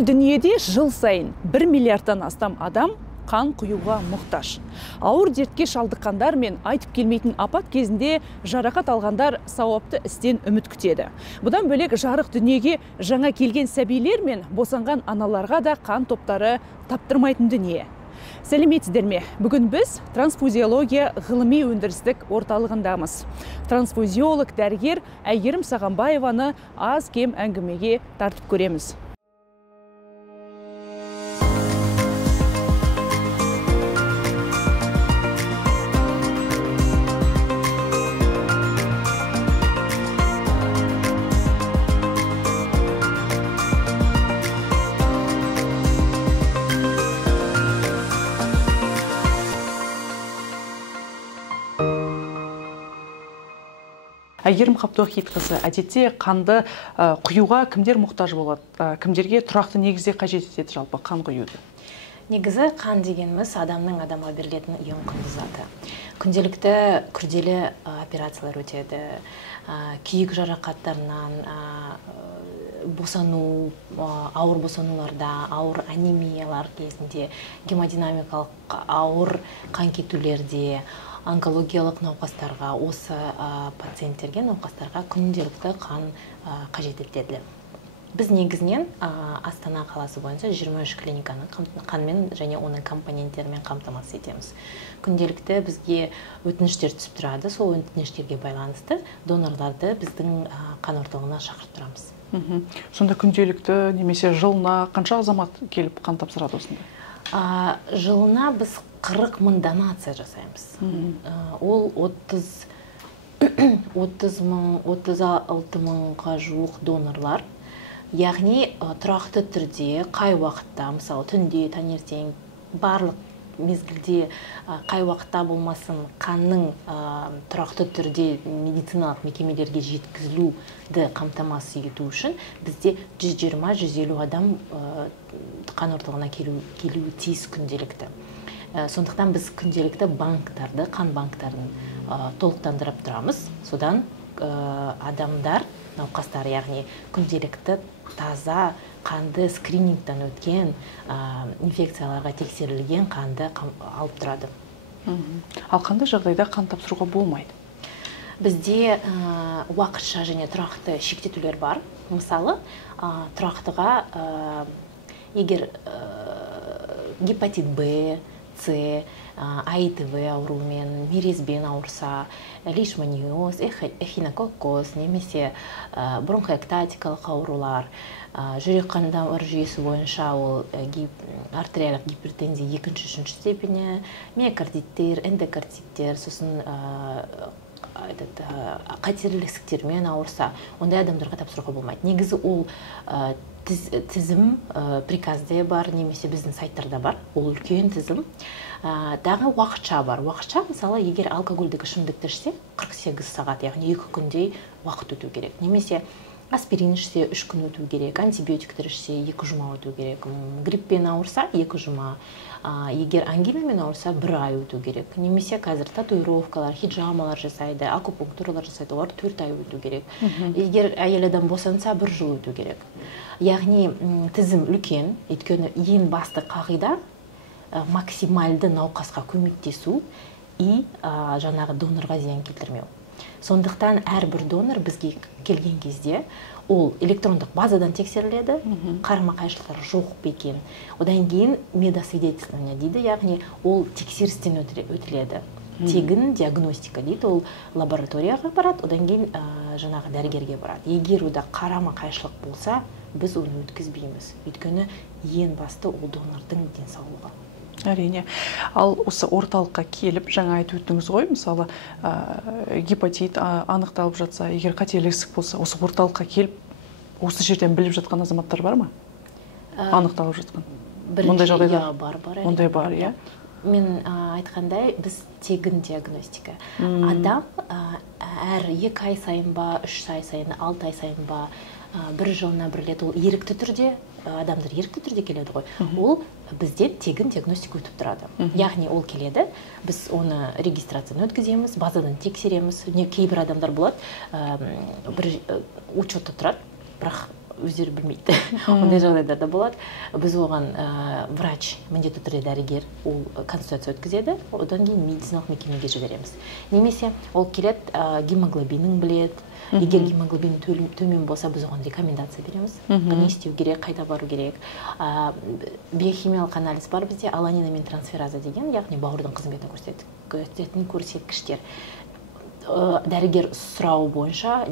Бүкіл дүниеде жыл сайын 1 миллиардтан астам адам қан құюға мұқтаж. Ауыр дертке шалдыққандар мен айтып келмейтін апат кезінде жарақат алғандар сауапты істен үміт күтеді. Бұдан бөлек жарық дүниеге жаңа келген сәбилер мен босанған аналарға да қан топтары таптырмайтын дүние. Сәлеметсіздер ме? Бүгін біз трансфузиология ғылыми өндірістік орталығындамыз. Трансфузиолог дәрігер Әйгерім Сағанбаеваны аз кем әңгімеге тартып көреміз. Әйгерім Қабдуахитқызы, әдетте қанды құюға кімдер мұқтаж болады? Кімдерге тұрақты негізде қажет етеді жалпы қан құюды? Негізі қан дегеніміз адамның адамға берілетін ең құнды заты. Күнделікті күрделі операциялар өтеді. Күйік жарақаттарынан, ауыр босануларда, ауыр анемиялар кезінде, гемодинамикалық ауыр қан кетулерде, онкологиялық науқастарға, осы пациенттерге, науқастарға күнделікті қан қажет етеді. Біз негізінен Астана қаласы бойынша 23 клиниканы қанмен және оның компоненттерімен қамтамасыз етеміз. Күнделікті бізге өтініштер түсіп тұрады, сол өтініштерге байланысты донорларды біздің қан орталығына шақырып тұрамыз. Сонда күнделікті немесе жылына қанша азамат келіп қан тапсырады осында? Жылына біз 40 мың донация жасаймыз. Ол 36 мыңға жуық донорлар. Яғни тұрақты түрде қай уақытта, мысалы түнде, таңертең, барлық мезгілде қай уақытта болмасын қанның тұрақты түрде медициналық мекемелерге жеткізілуді қамтамасыз ету үшін бізде 120-150 адам қан орталығына келуі тиіс күнделікті. Сондықтан біз күнделікті банктарды, қан банктарын толықтандырып тұрамыз. Содан адамдар, науқастар, яғни күнделікті таза қанды скринингтен өткен, инфекцияларға тексерілген қанды алып тұрады. Ал қандай жағдайда қан тапсыруға болмайды? Бізде уақытша және тұрақты шектетулер бар. Мысалы, тұрақтыға егер гепатит Б, С, АИТВ ауруымен, мерезбен ауырса, лишманиоз, эхинококкоз, немесе бронхоэктатикалық аурулар, жүрек қандамыр жүйесі бойынша ол артериялық гипертензия 2-3 степені, миокардиттер, эндокардиттер, сосын қатерлі ісіктермен ауырса, ондай адамдарға тапсыруға болмайды. Негізі ол тізім приказде бар, немесе біздің сайттарда бар, ол үлкен тізім. Дағы уақытша бар. Уақытша, мысалы, егер алкогольдік ішімдікті ішсе, 48 сағат, яғни 2 күндей уақыт өту керек. Немесе аспирин ішсе 3 күн өту керек, антибиотиктер ішсе 2 жұма өту керек. Гриппен ауырса 2 жұма, егер ангинамен ауырса 1 ай өту керек. Немесе қазір татуировкалар, хиджамалар жасайды, акупунктуралар жасайды, олар 4 ай өту керек. Егер әйел адам босанса 1 жыл өту керек. Яғни тізім үлкен, өйткені ең басты қағида максималды науқасқа көмектесу и жаңағы донорға зиян келтірмеу. Сондықтан әрбір донор бізге келген кезде ол электрондық базадан тексеріледі, қарама-қайшылықтар жоқ бекен. Одан кейін медосвидетельствование дейді, яғни ол тексерістен өтіледі. Тегін диагностика дейді, ол лабораторияға барады, одан кейін жаңағы дәрігерге барады. Егер ода қарама-қайшылық болса, біз оны өткізбейміз. Өйткені ең басты ол донордың денсаулығы. Әрине. Ал осы орталыққа келіп, жаңа айтып өттіңіз ғой, мысалы, гепатит анықталып жатса, егер қатерлі ісік болса, осы орталыққа келіп, осы жерден біліп жатқан азаматтар бар ма? Анықталып жатқан. Мұндай жағдайда бар. Ондай бар, иә? Мен айтқандай, біз тегін диагностика. Адам әр 2 ай сайын ба, 3 ай сайын, 6 ай сайын ба, 1 жылына 1 рет, ол ерікті түрде, адамдар ерікті түрде келеді ғой. Ол бізде тегін диагностика өтіп тұрады. Яғни ол келеді, біз оны регистрацияны өткіземіз, базадан тексереміз. Кейбір адамдар болады, бір учетта тұрады, бірақ өздері білмейді. Ондай жағдайларда болады. Біз оған врач, міндетті түрде дәрігер, ол консультация өткізеді, одан кейін медициналық мекемеге жібереміз. Немесе ол келеді, гемоглобинін біледі. Егер гемоглобин төмен болса, біз оған рекомендация береміз. Не істеу керек, қайда бару керек. Биохимиялық анализ бар бізде, аланина мен трансфераза деген, яғни бауырдың қызметін көрсететін көрсеткіштер. Дәрігер сұрауы бойынша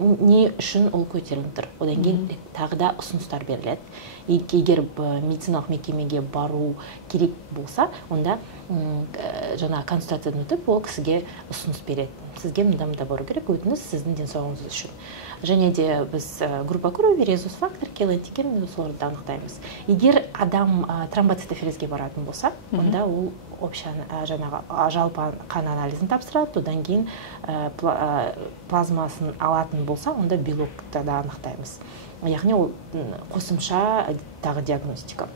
не үшін ол көтеріліп тұр. Одан кейін тағы да ұсыныстар беріледі. Егер медициналық мекемеге бару керек болса, онда жаңа консультациядан өтіп, ол кісіге ұсыныс береді. Сізге мында бару керек, өтініш сіздің денсаулығыңыз үшін. Және де біз группа крови, резус фактор, келантикен, соларды анықтаймыз. Егер адам тромбоцитоферезге баратын болса, онда ол жаңағы жалпы қан анализін тапсырады, одан кейін плазмасын алатын болса, онда белокты да анықтаймыз. Яғни ол қосымша тағы диагностика.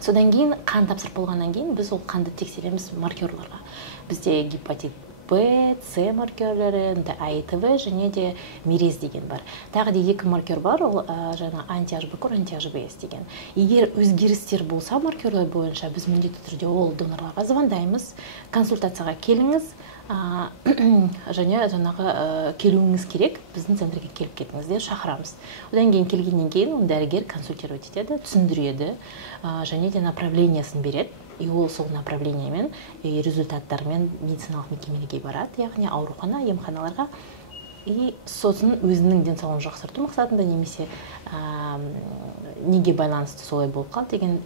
Содан кейін қан тапсырып болғаннан кейін біз ол қанды тексереміз маркерларға. Бізде гепатит Б, С маркерлері, АИТВ және де мирез деген бар. Тағы да екі маркер бар, ол жаңа анти-HB-кор, анти-HBS деген. Егер өзгерістер болса маркерлер бойынша, біз міндетті түрде ол донорларға звондаймыз, консультацияға келіңіз, және жаңағы келуіңіз керек, біздің центрге келіп кетіңіз деп шақырамыз. Одан кейін келгеннен кейін ол дәрігер консультировать етеді, түсіндіреді, және де направлениясын береді. И ол сол направлениемен, результаттармен медициналық мекемеге барады, яғни аурухана, емханаларға. И сосын өзінің денсаулығын жақсарту мақсатында немесе неге байланысты солай болып қалды деген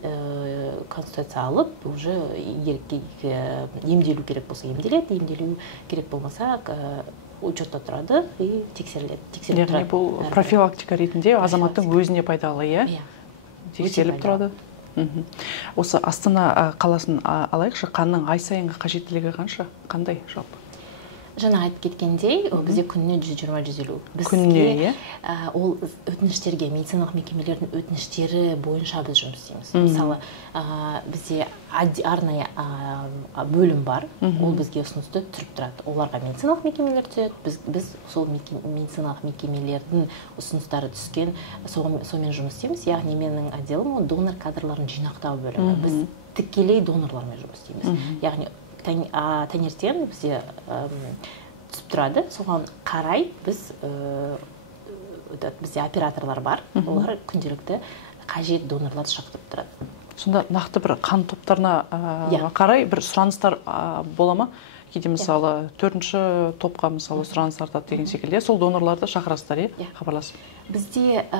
консультация алып, уже емделу керек болса емделеді, емделу керек болмаса учетта тұрады и тексеріледі. Яғни бұл профилактика ретінде азаматтың өзіне пайдалы, тексеріліп тұрады. Осы Астана қаласын алайықшы, қанның ай сайынғы қажеттілігі қандай жалпы? Жаңа айтып кеткендей, бізде күніне 120-150. Күніне, ол өтініштерге, медициналық мекемелердің өтініштері бойынша біз жұмыс істейміз. Мысалы, бізде арнайы бөлім бар, ол бізге ұсынысты түріп тұрады. Оларға медициналық мекемелер түседі, біз сол медициналық мекемелердің ұсыныстары түскен, сонымен жұмыс істейміз. Яғни менің отделім донор кадрларын жинақтау бөлімі. Біз тікелей донорлармен жұмыс істейміз. Яғни таңертең бізде түсіп тұрады, соған қарай бізде операторлар бар, олар күнделікті қажет донорларды шақыртып тұрады. Сонда нақты бір қан топтарына қарай бір сұраныстар бола ма? Кейде мысалы 4-ші топқа мысалы сұраныс артады деген секілді, сол донорларды шақырасыздар, хабарласып? Бізде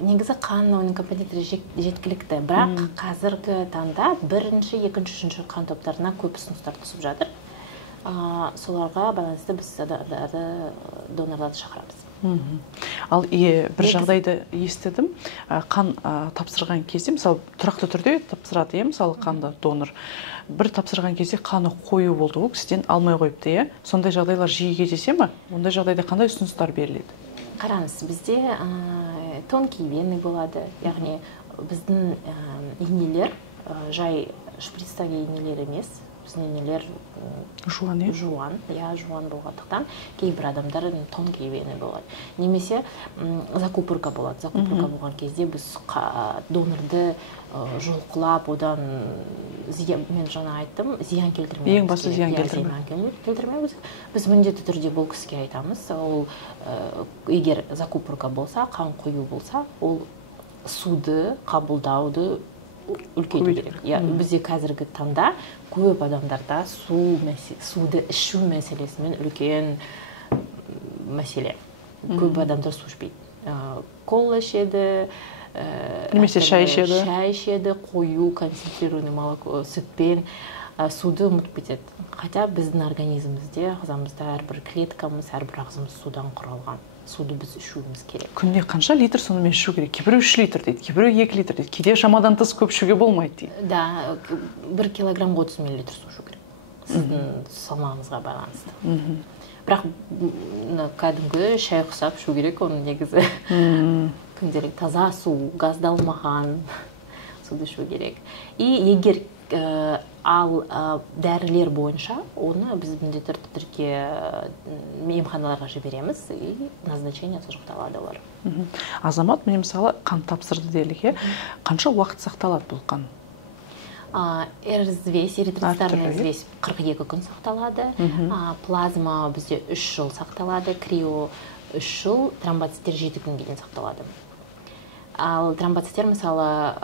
негізі қан оның компоненттері жеткілікті, бірақ қазіргі таңда 1-ші, 2-ші, 3-ші қан топтарына көп ұсыныстар түсіп жатыр. Соларға байланысты біз донорларды шақырамыз. Ал бір жағдайды естідім, қан тапсырған кезде, мысалы тұрақты түрде тапсырады, мысалы қанды донор. Бір тапсырған кезде қаны қою болды, ол кісіден алмай қойыпты, сондай жағдайлар жиі кездесе ме? Ондай жағдайда қандай ұсыныстар беріледі? Қараңыз, бізде тонкий вены болады, яғни біздің инелер жай шприцтегі инелер емес, біздің инелер жуан болғандықтан кейбір адамдардың тонкий вены болады. Немесе закупорка болады. Закупорка болған кезде біз донорды жұлқылап, одан мен жаңа айттым, зиян келтірмейміз. Ең басты зиян келтірмейміз. Біз міндетті түрде бұл кісіге айтамыз. Ол егер закупорка болса, қан қою болса, ол суды қабылдауды үлкейту керек. Бізде қазіргі таңда көп адамдарда суды ішу мәселесімен үлкен мәселе. Көп адамдар су ішпейді. Кола ішеді, немесе шай ішеді, қою, концентрированный молоко, сүтпен суды ұмытып кетеді. Хотя біздің организмімізде, ағзамызда әрбір клеткамыз, әрбір ағзамыз судан құралған. Суды біз ішуіміз керек. Күнде қанша литр сонымен ішу керек? Кейбіреу 3 литр дейді, кейбіреу 2 литр дейді. Кейде шамадан тыс көп ішуге болмайды дейді. Да, 1 килограмм 30 миллилитр су ішу керек. Сіздің салмағыңызға байланысты. Бірақ кәдімгі шай құсап ішу керек, оның негізі күнделік таза су, газдалмаған суды ішу керек. И егер Ал дәрілер бойынша оны біз міндетті түрде емханаларға жібереміз и назначение сол жақта алады олар. Азамат міне мысалы қан тапсырды делік, қанша уақыт сақталады бұл қан? Взвесь, эритроцитарный взвесь 42 күн сақталады. Плазма бізде 3 жыл сақталады, крио 3 жыл, тромбоциттер 7 күнге дейін сақталады. Ал тромбоциттер мысалы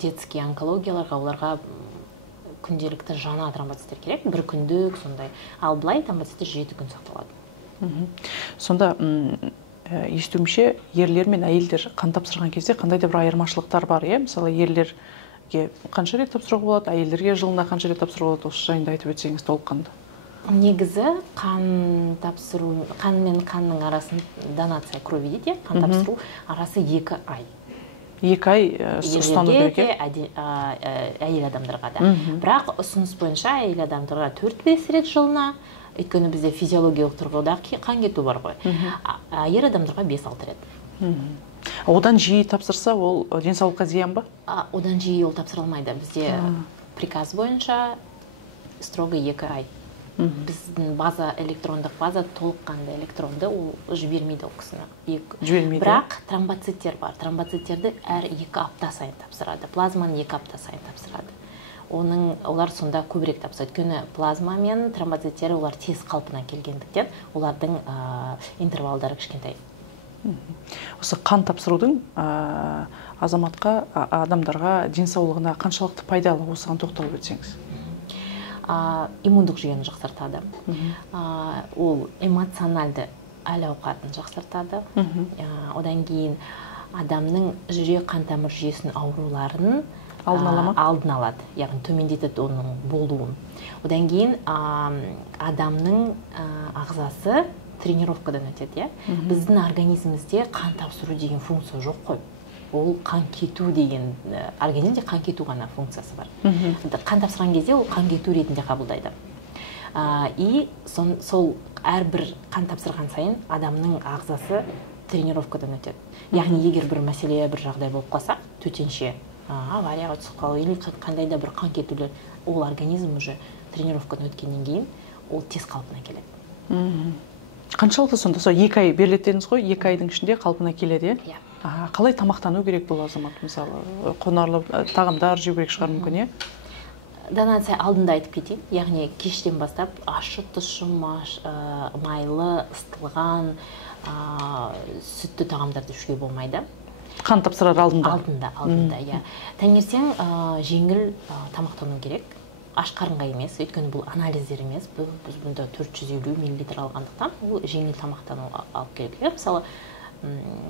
детский онкологияларға, оларға күнделікті жаңа тромбоциттер керек, бір күндік сондай. Ал былай тромбоциттер 7 күн сақталады. Сонда естуімше ерлер мен әйелдер қан тапсырған кезде қандай да бір айырмашылықтар бар, мысалы ерлерге қанша рет тапсыруға болады, әйелдерге жылына қанша рет тапсыруға болады, осы жайында айтып өтсеңіз толыққанды. Негізі қан тапсыру, қан мен қанның арасын донация крови дейді, қан тапсыру арасы 2 ай. 2 ай ұстану керек. Әйел адамдарға да. Бірақ ұсыныс бойынша әйел адамдарға 4-5 рет жылына, өйткені бізде физиологиялық тұрғыда қан кету бар ғой. Ер адамдарға 5-6 рет. Одан жиі тапсырса, ол денсаулыққа зиян ба? Одан жиі ол тапсырылмайды. Бізде приказ бойынша строго 2 ай. Біздің база, электрондық база толыққанды электронды, ол жібермейді ол кісіні. Бірақ тромбоциттер бар. Тромбоциттерді әр 2 апта сайын тапсырады. Плазманы 2 апта сайын тапсырады. Олар сонда көбірек тапсырады. Өйткені плазма мен тромбоциттері олар тез қалпына келгендіктен, олардың интервалдары кішкентай. Осы қан тапсырудың азаматқа, адамдарға денсаулығына қаншалықты пайдалы, осыған тоқталып өтсеңіз? Иммундық жүйені жақсартады. Ол эмоционалды әл-ауқатын жақсартады. Одан кейін адамның жүрек қан тамыр жүйесінің ауруларын алдын алады, яғни төмендетеді оның болуын. Одан кейін адамның ағзасы тренировкадан өтеді. Біздің организмізде қан тапсыру деген функция жоқ қой. Ол қан кету деген, организмде қан кету ғана функциясы бар. Қан тапсырған кезде ол қан кету ретінде қабылдайды. И сол әрбір қан тапсырған сайын адамның ағзасы тренировкадан өтеді. Яғни егер бір мәселе, бір жағдай болып қалса, төтенше аварияға түсіп қалу, или қандай да бір қан кетулер, ол организм уже тренировкадан өткеннен кейін ол тез қалпына келеді. Қаншалықты сонда? 2 ай берілетіңіз ғой, 2 айдың ішінде қалпына келеді, иә? Қалай тамақтану керек бұл азамат? Мысалы, құнарлы тағамдар жеу керек шығар мүмкін, Донация алдында айтып кетейін. Яғни кештен бастап ащы, тұщы, майлы, ыстылған, сүтті тағамдарды жеуге болмайды. Қан тапсырар алдында? Алдында, иә. Таңертең жеңіл тамақтану керек. Аш қарынға емес, өйткені бұл анализдер емес, біз бұнда 450 мл алғандықтан, бұл жеңіл тамақтану алып керек. Мысалы,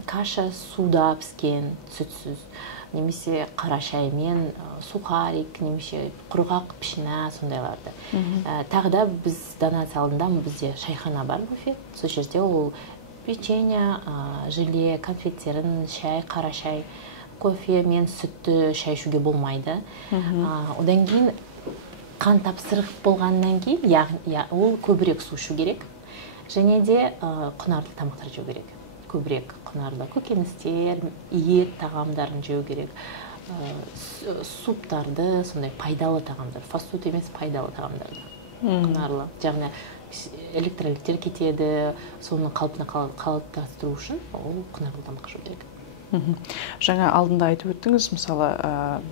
каша суда піскен, сүтсіз, немесе қара шаймен, сухарик, немесе құрғақ пішіна, сондайларды. Тағы да біз донация алдында бізде шайхана бар, буфет. Сол жерде ол печенье, желе, конфеттерін, шай, қара шай, кофе мен сүтті шай ішуге болмайды. Одан кейін қан тапсырық болғаннан кейін, ол көбірек су ішу керек, және де құнарлы тамақтар жеу керек. Көбірек құнарлы көкөністер, ет тағамдарын жеу керек. Суптарды, сондай пайдалы тағамдар, фастфуд емес, пайдалы тағамдарды. Құнарлы. Яғни электролиттер кетеді, соны қалпына қалыптастыру үшін ол құнарлы тамақ жеу керек. Жаңа алдында айтып өттіңіз, мысалы,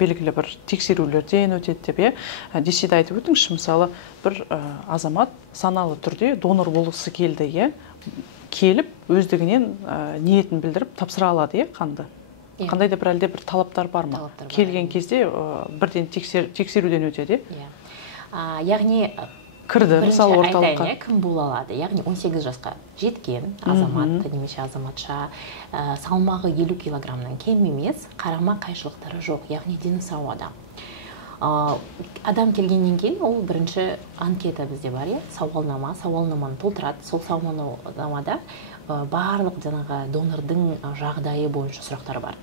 белгілі бір тексерулерден өтеді деп, десе де айтып өттіңіз, мысалы, бір азамат саналы түрде донор болғысы келді, келіп, өздігінен ниетін білдіріп тапсыра алады, қанды. Қандай да бір әлде бір талаптар бар ма? Келген кезде бірден тексеруден өтеді? Яғни, кірді, мысалы, орталыққа. Кім бола алады? Яғни 18 жасқа жеткен азамат, немесе азаматша, салмағы 50 килограммнан кем емес, қарама қайшылықтары жоқ, яғни дені сау адам. Адам келгеннен кейін, ол бірінші анкета бізде бар, сауалнаманы толтырады. Сол сауалнамада барлық жаңағы донордың жағдайы бойынша сұрақтары бар.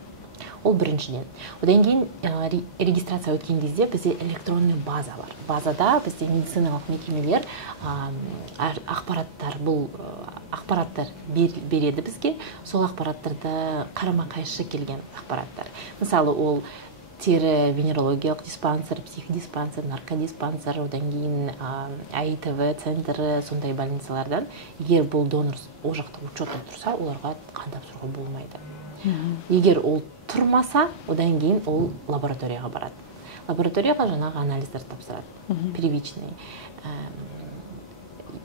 Ол біріншіден. Одан кейін регистрация өткен кезде бізде электронный база бар. Базада бізде медициналық мекемелер ақпараттар береді бізге. Сол ақпараттарды қарама қайшы келген ақпараттар. Мысалы, ол тері венерологиялық диспансер, психодиспансер, наркодиспансер, одан кейін АИТВ центрі, сондай больницалардан егер бұл донор ол жақта учетта тұрса, оларға қан тапсыруға болмайды. Егер ол тұрмаса, одан кейін ол лабораторияға барады. Лабораторияға жаңағы анализдер тапсырады. Первичный.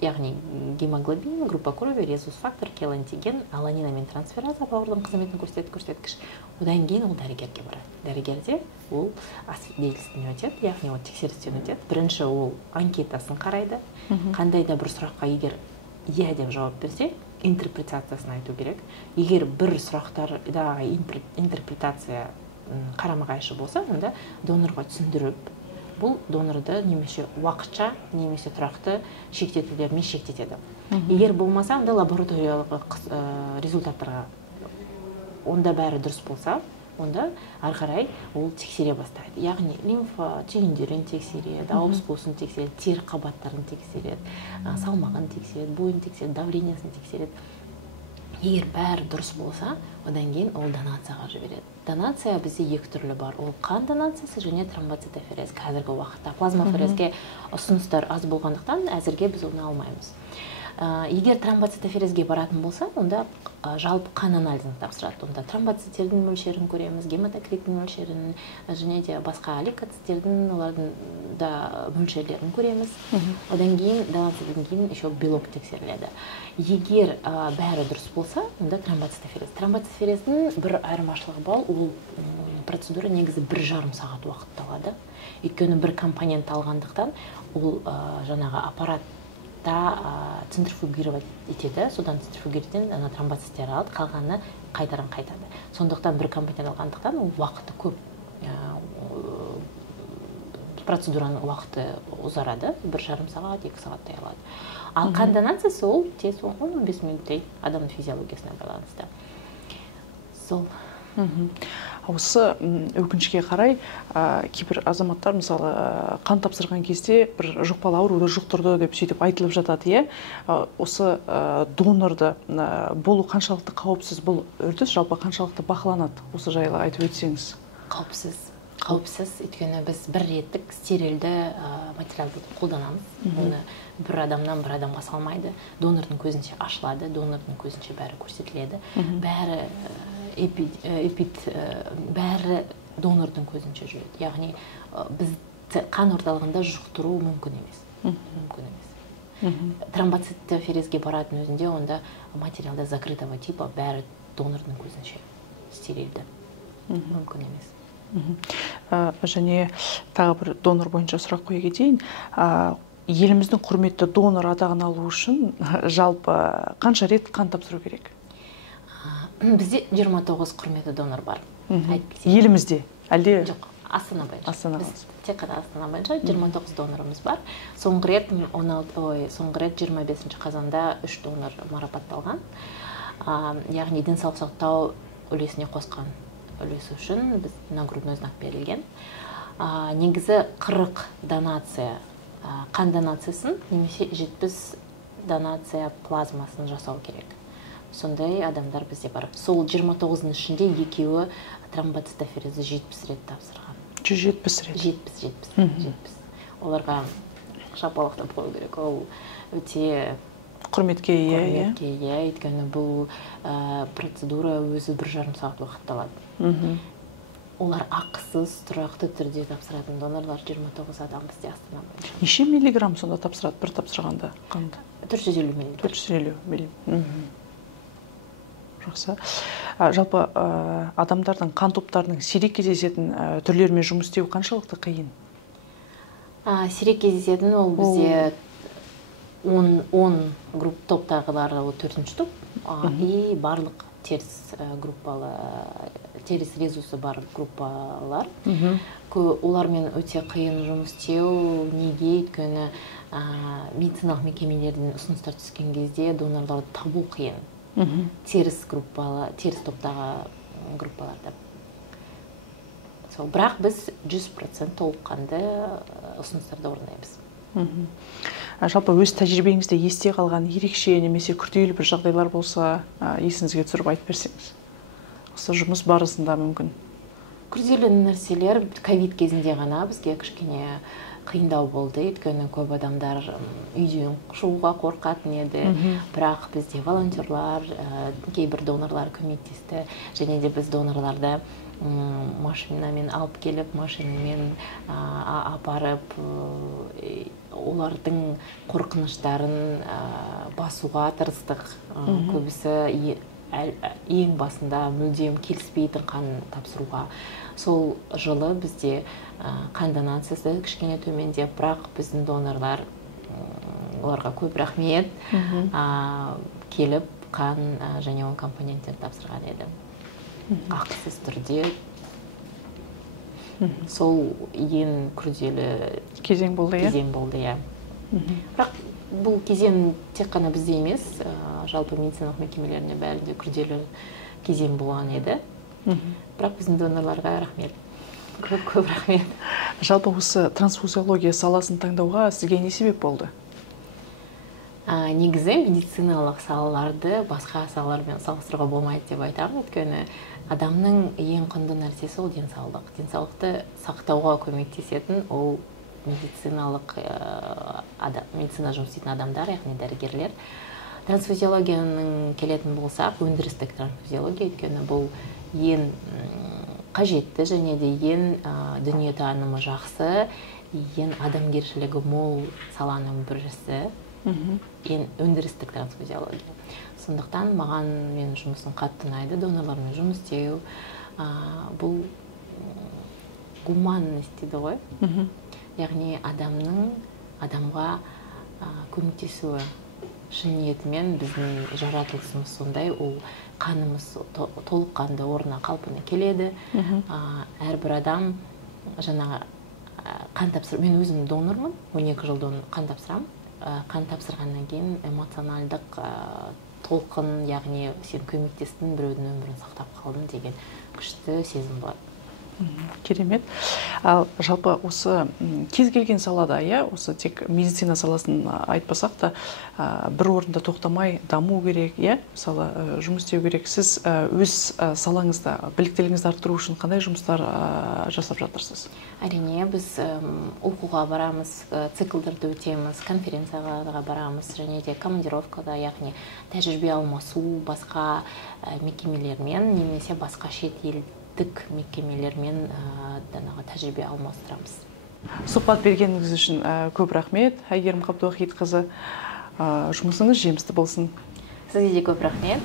Яғни гемоглобин, группа крови, резус фактор, келантиген, аланинамен трансфераза бауырдың қызметін көрсеткіш. Одан кейін ол дәрігерге барады. Дәрігерде ол освидетельствование өтеді, яғни ол тексерістен өтеді. Бірінші ол анкетасын қарайды. Қандай да бір сұраққа егер иә деп жауап берсе, интерпретациясын айту керек. Егер бір сұрақтардағы интерпретация қарама-қайшы болса, онда донорға түсіндіріп, бұл донорды немесе уақытша, немесе тұрақты шектетулермен шектетеді. Егер болмаса, онда лабораториялық результаттарға онда бәрі дұрыс болса, онда ары қарай ол тексере бастайды. Яғни лимфа түйіндерін тексереді, ауыз қуысын тексереді, тері қабаттарын тексереді, салмағын тексереді, бойын тексереді, давлениясын тексереді. Егер бәрі дұрыс болса, одан кейін ол донацияға жібереді. Донация бізде екі түрлі бар. Ол қан донациясы және тромбоцитоферез. Қазіргі уақытта плазмаферезге ұсыныстар аз болғандықтан әзірге біз оны алмаймыз. Егер тромбоцитоферезге баратын болса, онда жалпы қан анализін тапсырады. Онда тромбоциттердің мөлшерін көреміз, гематокриттің мөлшерін, және де басқа лейкоциттердің олардың да мөлшерлерін көреміз. Одан кейін донациядан кейін еще белок тексеріледі. Егер бәрі дұрыс болса, онда тромбоцитоферез. Тромбоцитоферездің бір айырмашылығы бар, ол процедура негізі 1,5 сағат уақыт алады. Өйткені бір компонент алғандықтан, ол жаңағы аппарат центрифугировать етеді, содан центрифугирден тромбоциттер алады, қалғаны қайтаран қайтады. Сондықтан бір компонент алғандықтан ол уақыты көп, процедураның уақыты ұзарады, 1,5 сағат, 2 сағаттай алады. Ал қан донациясы ол тез 15 минуттай адамның физиологиясына байланысты. Сол. Осы өкінішке қарай кейбір азаматтар мысалы қан тапсырған кезде бір жұқпалы ауруды жұқтырды деп сөйтіп айтылып жатады, иә. Осы донорды болу қаншалықты қауіпсіз, бұл үрдіс жалпы қаншалықты бақыланады? Осы жайлы айтып өтсеңіз. Қауіпсіз, өйткені біз бір реттік стерильді материалды қолданамыз. Оны бір адамнан бір адамға салмайды. Донордың көзінше ашылады, донордың көзінше бәрі көрсетіледі. Бәрі донордың көзінше жүреді. Яғни біз қан орталығында жұқтыру мүмкін емес. Тромбоцитоферезге баратын өзінде онда материалда закрытого типа бәрі донордың көзінше стерильді. Мүмкін емес. Және тағы бір донор бойынша сұрақ қоя кетейін. Еліміздің құрметті донор атағын алу үшін жалпы қанша рет қан тапсыру керек? Бізде 29 құрметті донор бар. Елімізде? Әлде? Жоқ, Астана бойынша. Біз тек қана Астана бойынша 29 донорымыз бар. Соңғы рет 25 қазанда 3 донор марапатталған. Яғни денсаулық сақтау үлесіне қосқан үлесі үшін біз нагрудной знак берілген. Негізі 40 донация, қан донациясын немесе 70 донация плазмасын жасау керек. Сондай адамдар бізде бар. Сол 29-ның ішінде екеуі тромбоцитоферезді 70 рет тапсырған. 170 рет? 70. Оларға шапалақтап қою керек. Ол өте құрметке ие. Өйткені бұл процедура өзі 1,5 сағат уақыт алады. Олар ақысыз, тұрақты түрде тапсыратын донорлар 29 адам бізде Астана бойынша. Неше миллиграмм сонда тапсырады бір тапсырғанда қанды? 450 миллиграмм. 450 миллиграмм. Жақсы. Жалпы адамдардың қан топтарының сирек кездесетін түрлерімен жұмыс істеу қаншалықты қиын? Сирек кездесетін ол бізде 10 топтағылары 4-ші топ, и барлық теріс группалы, теріс резусы бар группалар. Олармен өте қиын жұмыс істеу, неге? Өйткені медициналық мекемелерден ұсыныстар түскен кезде донорларды табу қиын. Теріс топтағы группаларда. Бірақ біз 100% толыққанды ұсыныстарды орындаймыз. Жалпы өз тәжірибеңізде есте қалған ерекше немесе күрделі бір жағдайлар болса, есіңізге түсіріп айтып берсеңіз. Осы жұмыс барысында мүмкін. күрделі нәрселер ковид кезінде ғана бізге кішкене қиындау болды, өйткені көп адамдар үйден шығуға қорқатын еді. Бірақ бізде волонтерлар, кейбір донорлар көмектесті, және де біз донорларды машинамен алып келіп, машинамен апарып, олардың қорқыныштарын басуға тырыстық. Көбісі ең басында мүлдем келіспейтін қан тапсыруға. Сол жылы бізде қан донациясы кішкене төмендеп, бірақ біздің донорлар, оларға көп рахмет, келіп қан және он компоненттер тапсырған еді. Ақысыз түрде. Сол ең күрделі кезең болды, иә. Бірақ бұл кезең тек қана бізде емес, жалпы медициналық мекемелеріне бәрінде күрделі кезең болған еді. Бірақ біздің донорларға рахмет. Көп рахмет. Жалпы осы трансфузиология саласын таңдауға сізге не себеп болды? Негізі медициналық салаларды басқа салалармен салыстыруға болмайды деп айтамын, өйткені адамның ең құнды нәрсесі ол денсаулық. Денсаулықты сақтауға көмектесетін ол медицина жұмыс істейтін адамдар, яғни дәрігерлер. Трансфузиологияның келетін болсақ, өндірістік трансфузиология, өйткені бұл ең қажетті және де ең дүниетанымы жақсы, ең адамгершілігі мол саланың бірісі, ең өндірістік трансфузиология. Сондықтан маған мен жұмысын қатты ұнайды, донорлармен жұмыс істеу. Бұл гуманность дейді ғой. Яғни адамға көмектесуі шын ниетімен біздің жаратылысымыз сондай, ол қанымыз толыққанды орнына қалпына келеді. Әрбір адам жаңағы қан тапсыр, мен өзім донормын, 12 жыл қан тапсырам. Қан тапсырғаннан кейін эмоционалдық толқын, яғни сен көмектестің, біреудің өмірін сақтап қалдың деген күшті сезім болады. Керемет. Ал жалпы осы кез келген салада, осы тек медицина саласын айтпасақ та, бір орында тоқтамай даму керек, мысалы жұмыс істеу керек. Сіз өз салаңызда біліктілігіңізді арттыру үшін қандай жұмыстар жасап жатырсыз? Әрине, біз оқуға барамыз, циклдерді өтеміз, конференцияға барамыз, және де командировкада, яғни тәжірибе алмасу басқа мекемелермен, немесе басқа шет елдік мекемелермен тәжірибе алмастырамыз. Сұхбат бергеніңіз үшін көп рахмет. Әйгерім Қабдуахитқызы, жұмысыңыз жемісті болсын. Сізге де көп рахмет.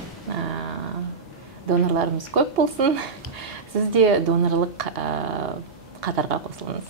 Донорларымыз көп болсын. Сіз де донорлық қатарға қосылыңыз.